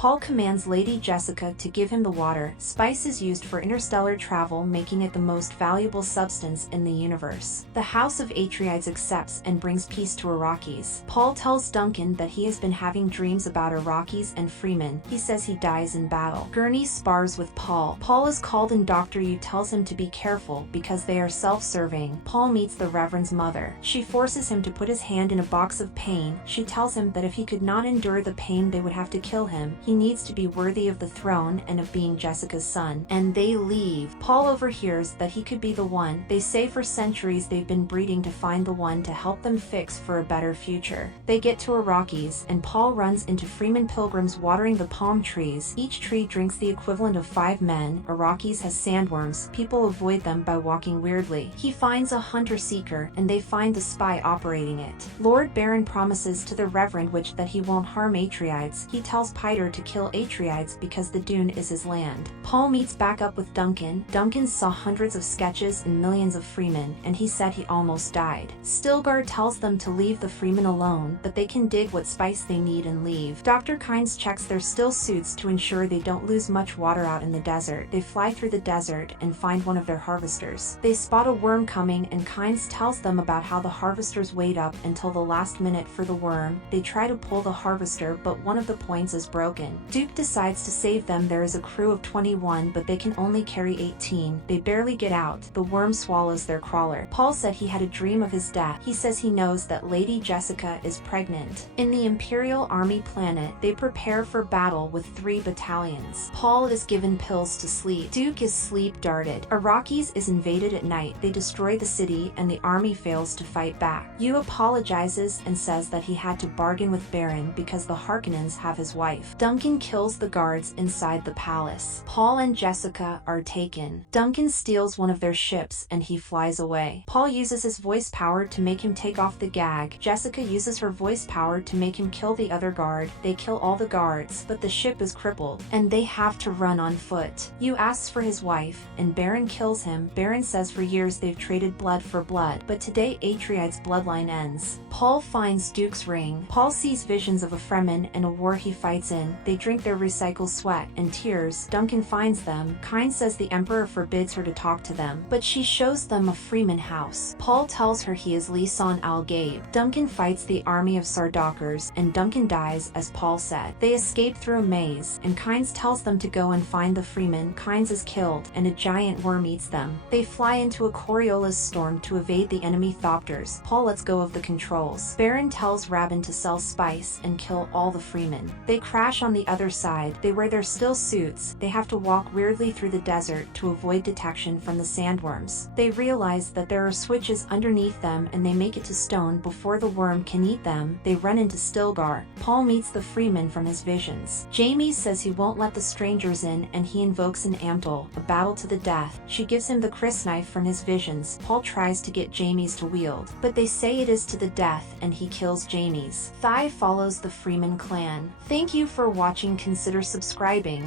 Paul commands Lady Jessica to give him the water. Spice is used for interstellar travel, making it the most valuable substance in the universe. The House of Atreides accepts and brings peace to Arrakis. Paul tells Duncan that he has been having dreams about Arrakis and Freeman. He says he dies in battle. Gurney spars with Paul. Paul is called and Dr. Yu tells him to be careful because they are self-serving. Paul meets the Reverend's mother. She forces him to put his hand in a box of pain. She tells him that if he could not endure the pain, they would have to kill him. He needs to be worthy of the throne and of being Jessica's son. And they leave. Paul overhears that he could be the one. They say for centuries they've been breeding to find the one to help them fix for a better future. They get to Arrakis, and Paul runs into Freeman pilgrims watering the palm trees. Each tree drinks the equivalent of 5 men. Arrakis has sandworms. People avoid them by walking weirdly. He finds a hunter-seeker, and they find the spy operating it. Lord Baron promises to the Reverend Witch that he won't harm Atreides. He tells Piter to kill Atreides because the Dune is his land. Paul meets back up with Duncan. Duncan saw hundreds of sketches and millions of Freemen, and he said he almost died. Stilgar tells them to leave the Freemen alone, that they can dig what spice they need and leave. Dr. Kynes checks their still suits to ensure they don't lose much water out in the desert. They fly through the desert and find one of their harvesters. They spot a worm coming, and Kynes tells them about how the harvesters wait up until the last minute for the worm. They try to pull the harvester, but one of the points is broken. Duke decides to save them. There is a crew of 21, but they can only carry 18. They barely get out. The worm swallows their crawler. Paul said he had a dream of his death. He says he knows that Lady Jessica is pregnant. In the Imperial Army planet, they prepare for battle with 3 battalions. Paul is given pills to sleep. Duke is sleep-darted. Arrakis is invaded at night. They destroy the city, and the army fails to fight back. Yu apologizes and says that he had to bargain with Baron because the Harkonnens have his wife. Duncan kills the guards inside the palace. Paul and Jessica are taken. Duncan steals one of their ships and he flies away. Paul uses his voice power to make him take off the gag. Jessica uses her voice power to make him kill the other guard. They kill all the guards, but the ship is crippled, and they have to run on foot. Yu asks for his wife, and Baron kills him. Baron says for years they've traded blood for blood, but today Atreides' bloodline ends. Paul finds Duke's ring. Paul sees visions of a Fremen and a war he fights in. They drink their recycled sweat and tears. Duncan finds them. Kynes says the Emperor forbids her to talk to them, but she shows them a Freeman house. Paul tells her he is Lisan al-Gaib. Duncan fights the army of Sardaukars, and Duncan dies as Paul said. They escape through a maze, and Kynes tells them to go and find the Freeman. Kynes is killed, and a giant worm eats them. They fly into a Coriolis storm to evade the enemy Thopters. Paul lets go of the controls. Baron tells Rabban to sell spice and kill all the Freemen. They crash on the other side. They wear their still suits. They have to walk weirdly through the desert to avoid detection from the sandworms. They realize that there are switches underneath them, and they make it to stone before the worm can eat them. They run into Stilgar. Paul meets the Freeman from his visions. Jaime says he won't let the strangers in, and he invokes an Amtel, a battle to the death. She gives him the crysknife from his visions. Paul tries to get Jaime's to wield, but they say it is to the death, and he kills Jaime's. Thai follows the Freeman clan. Thank you for watching. Consider subscribing.